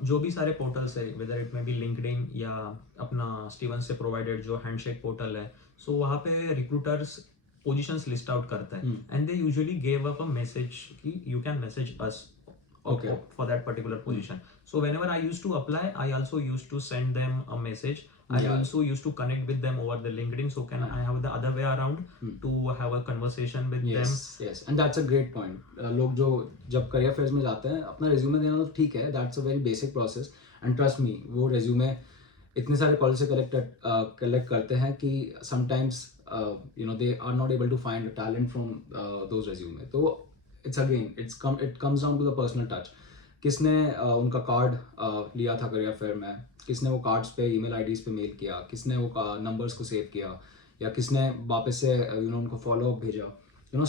जो भी सारे पोर्टल्स है, whether it may be LinkedIn या अपना स्टीवन से प्रोवाइडेड जो हैंडशेक पोर्टल है, सो वहाँ पे रिक्रूटर्स पोजीशंस लिस्ट आउट करता है, and they usually give up a message कि you can message us for that particular position. So whenever I used to apply, I also used to send them a message. I also used to connect with them over the LinkedIn. So can I have the other way around to have a conversation with them? Yes, and that's a great point. लोग जो जब career fairs में जाते हैं अपना resume देना तो ठीक है, that's a very basic process. And trust me, वो resume इतने सारे कॉलेज से कलेक्ट करते हैं कि sometimes they are not able to find a talent from those resume. तो it comes down to the personal touch. किसने उनका कार्ड लिया था करियर फेयर में, किसने वो कार्ड्स पे ईमेल आईडीज पे मेल किया, किसने वो नंबर्स को सेव किया, या किसने वापस से उनको फॉलो अप भेजा,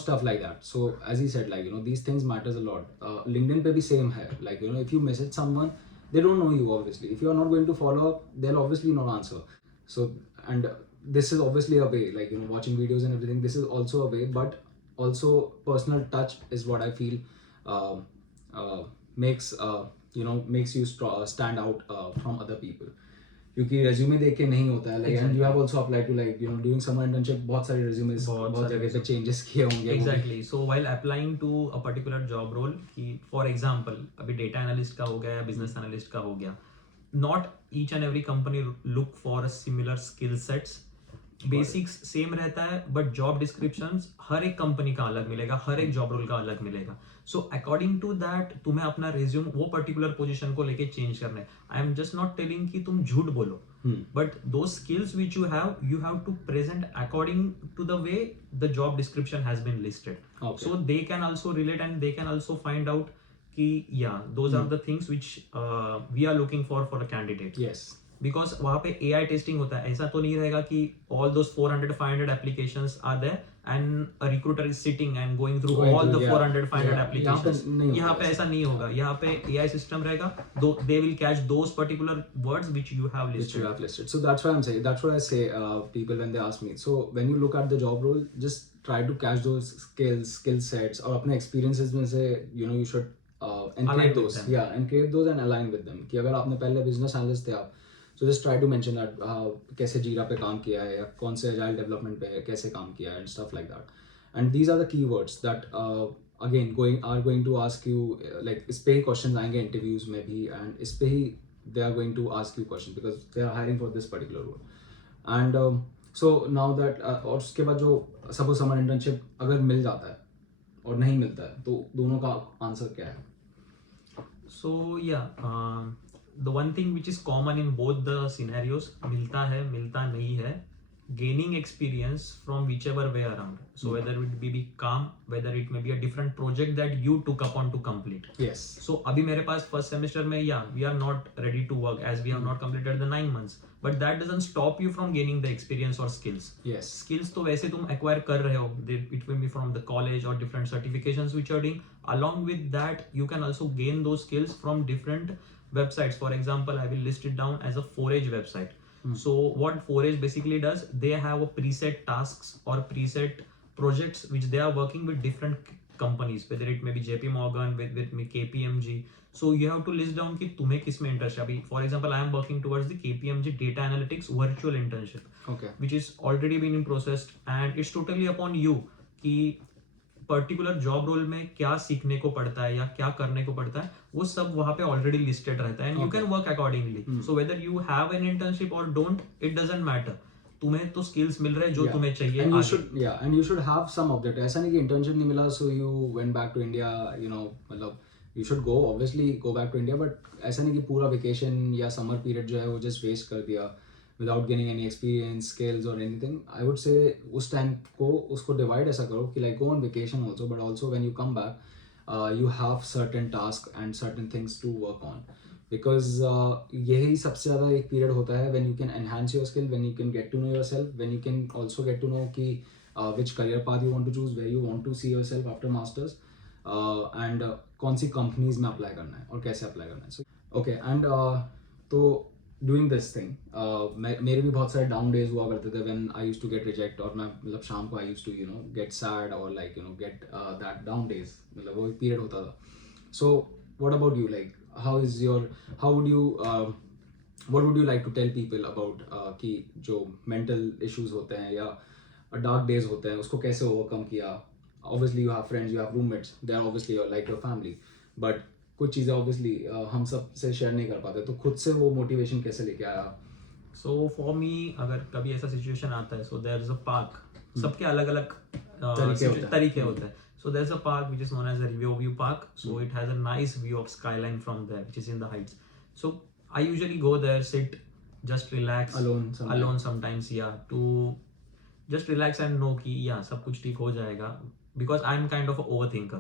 stuff like that. So as he said, like these things matters a lot. LinkedIn पे भी same है, like if you message someone, they don't know you obviously. If you are not going to follow up, they'll obviously not answer. So and this is obviously a way, like watching videos and everything, this is also a way, but also personal touch is what I feel makes you stand out from other people. क्योंकि resume देख के नहीं होता है, like and you have also applied to like during summer internship बहुत सारे resumes बहुत जगह पे changes किए होंगे. Exactly. So while applying to a particular job role, कि for example अभी data analyst का हो गया या business analyst का हो गया, not each and every company look for a similar skill sets. Basics same रहता है, बट जॉब डिस्क्रिप्शंस हर एक कंपनी का अलग मिलेगा, हर एक जॉब रोल का अलग मिलेगा. सो अकॉर्डिंग टू दैट तुम्हें अपना रिज्यूम वो पर्टिकुलर पोजीशन को लेके चेंज करना है. I am just not telling कि तुम झूठ बोलो, but those skills which you have to present according to the way the job description has been listed. So they can also relate and they can also find out कि yeah, those are the things which we are looking for a candidate. Yes. Because वहाँ पे AI testing होता है. ऐसा तो नहीं रहेगा कि all those 400-500 applications are there and a recruiter is sitting and going through Going all through, the yeah, 400-500 yeah. applications. नहीं यहाँ होगा पे ऐसा. ऐसा नहीं होगा. यहाँ पे AI सिस्टम रहेगा. They will catch those particular words which you have Which listed. you have listed. So that's why I'm saying, that's what I say, people when they ask me. So when you look at the job role, just try to catch those skill sets और अपने experiences में से, you know, you should Align encrypt with those. them. Yeah, encrypt those and align with them. कि अगर आपने पहले business analyst थे आप, so just try to mention that कैसे जीरा पे काम किया है या कौन से agile development पे कैसे काम किया है and stuff like that. And these are the keywords that again going to ask you, like इस पे ही questions आएंगे interviews में भी, and इस पे ही they are going to ask you questions because they are hiring for this particular role. And so now that और उसके बाद जो suppose summer internship अगर मिल जाता है और नहीं मिलता है तो दोनों का आंसर क्या है? So yeah, the one thing which is common in both the scenarios, मिलता है मिलता नहीं है, gaining experience from whichever way around. So whether it be calm, whether it may be a different project that you took upon to complete. Yes. So अभी मेरे पास first semester में we are not ready to work as we have not completed the 9 months. But that doesn't stop you from gaining the experience or skills. Yes. Skills तो वैसे तुम acquire कर रहे हो. It will be from the college or different certifications which you are doing. Along with that, you can also gain those skills from different websites. For example, I will list it down as a Forage website. So what Forage basically does, they have a preset tasks or preset projects which they are working with different companies, whether it may be JP Morgan, with KPMG. So you have to list down कि तुम्हें किस में interest है. अभी for example, I am working towards the KPMG data analytics virtual internship, Okay. which is already been in process, and it's totally upon you कि particular job role में क्या सीखने को पड़ता है या क्या करने को पड़ता है, वो सब वहां पे ऑलरेडी लिस्टेड रहता है, and you can work accordingly. So whether you have an internship और डोंट, इट डजंट मैटर. तुम्हें तो स्किल्स मिल रहे हैं जो तुम्हें चाहिए. And you should have some of that. ऐसा नहीं कि internship नहीं मिला so you went back to India, you know, मतलब you should obviously go back to India, but ऐसा नहीं कि पूरा vacation या summer period जो है वो just waste कर दिया without gaining any experience, skills or anything. I would say उस time को उसको divide ऐसा करो कि like go on vacation also, but also when you come back, you have certain tasks and certain things to work on. Because यही सबसे ज़्यादा एक period होता है when you can enhance your skill, when you can get to know yourself, when you can also get to know कि which career path you want to choose, where you want to see yourself after masters, and कौन सी companies में apply करना है और कैसे apply करना है. So okay, and तो doing this thing, मेरे भी बहुत सारे down days हुआ करते थे when I used to get reject, और मैं मतलब शाम को I used to, you know, get sad or like, you know, get that down days, मतलब वो एक period होता था. So what about you, like how would you what would you like to tell people about कि जो mental issues होते हैं या dark days होते हैं उसको कैसे overcome किया? Obviously you have friends, you have roommates, they are obviously like your family, but कुछ चीज़ें obviously हम सब से share नहीं कर पाते, तो खुद से वो motivation कैसे लेके आया? So for me, अगर कभी ऐसा situation आता है, so there is a park. सबके अलग अलग तरीके होते हैं. So there's a park which is known as the Riverview Park. So it has a nice view of skyline from there, which is in the heights. So I usually go there, sit, just relax. Alone sometimes, yeah, to just relax and know कि yeah सब कुछ ठीक हो जाएगा. Because I'm kind of an overthinker.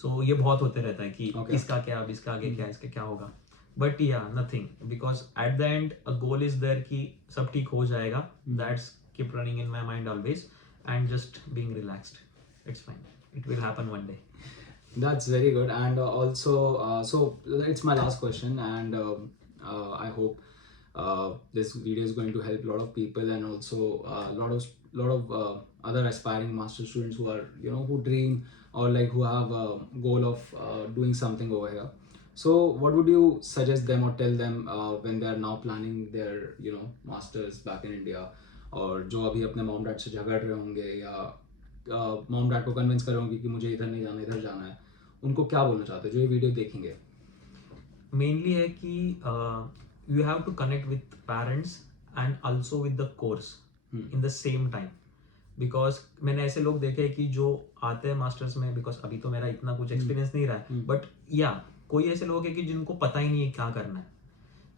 So ये बहुत होते रहता है कि इसका क्या, अब इसका आगे क्या, इसका क्या होगा. But yeah, nothing. Because at the end, a goal is there कि सब ठीक हो जाएगा. That's keep running in my mind always, and just being relaxed. It's fine. It will happen one day. That's very good. And also, so it's my last question, and I hope this video is going to help a lot of people, and also a lot of other aspiring master students who are, you know, who dream or like who have a goal of doing something over here. So what would you suggest them or tell them when they are now planning their, you know, masters back in India, और जो अभी अपने mom dad से झगड़ रहे होंगे या mom dad को कन्विंस कर रहे होंगे कि मुझे इधर नहीं जाना, इधर जाना है, उनको क्या बोलना चाहते हैं जो ये वीडियो देखेंगे? मेनली है कि you have to connect with parents and also with the course in the same time. Because मैंने ऐसे लोग देखे कि जो आते हैं मास्टर्स में, बिकॉज अभी तो मेरा इतना कुछ एक्सपीरियंस नहीं रहा है, बट या कोई ऐसे लोग हैं कि जिनको पता ही नहीं है क्या करना है.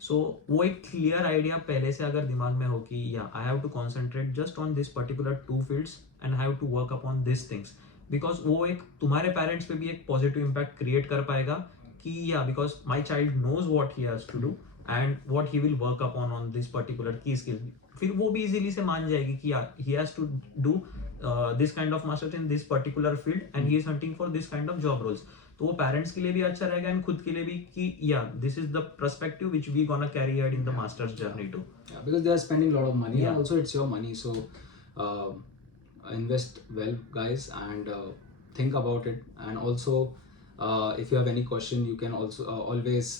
सो वो एक क्लियर आइडिया पहले से अगर दिमाग में हो कि या I have to concentrate just on this particular 2 fields and have to work upon this things, because वो एक तुम्हारे पेरेंट्स पे भी एक पॉजिटिव इम्पैक्ट क्रिएट कर पाएगा कि या because my child knows what he has to do, and what he will work upon on this particular key skill. फिर वो भी easily से मान जाएगी कि यार he has to do this kind of masters in this particular field and he is hunting for this kind of job roles. तो वो पेरेंट्स के लिए भी अच्छा रहेगा एंड खुद के लिए भी कि या this is the perspective which we gonna carry out in the masters journey too. Yeah, because they are spending a lot of money, Yeah. and also it's your money. So uh, invest well, guys, and think about it. And also, if you have any question, you can also always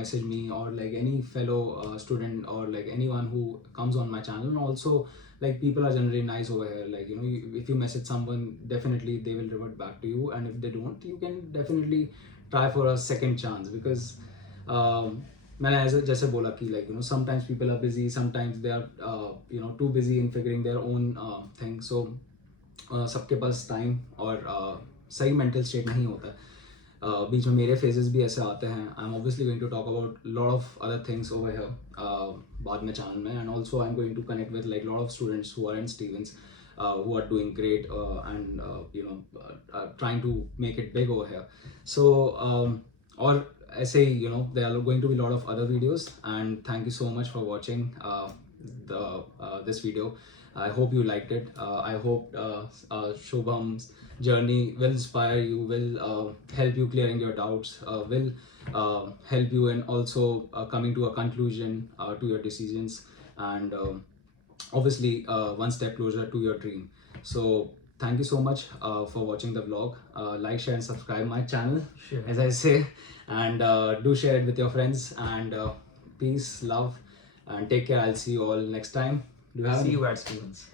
message me or like any fellow student or like anyone who comes on my channel. And also, like people are generally nice over here. Like if you message someone, definitely they will revert back to you. And if they don't, you can definitely try for a second chance because. मैंने ऐसे जैसे बोला कि like sometimes people are busy, sometimes they are too busy in figuring their own thing. So सबके पास time और सही mental state नहीं होता है. बीच में मेरे फेजेस भी ऐसे आते हैं. I am obviously going to talk about lot of other things over here बाद में चैनल में. And also I am going to connect with like lot of students who are in Stevens who are doing great and trying to make it big over here. So or ऐसे ही there are going to be a lot of other videos. And thank you so much for watching this video. I hope you liked it. I hope Shubham's journey will inspire you, will help you clearing your doubts, will help you in also coming to a conclusion to your decisions, and obviously one step closer to your dream. So thank you so much for watching the vlog. Like, share and subscribe my channel. Sure. As I say, and do share it with your friends. And peace, love, and take care. I'll see you all next time. Do you have See any? you at Stevens.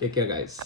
Take care, guys.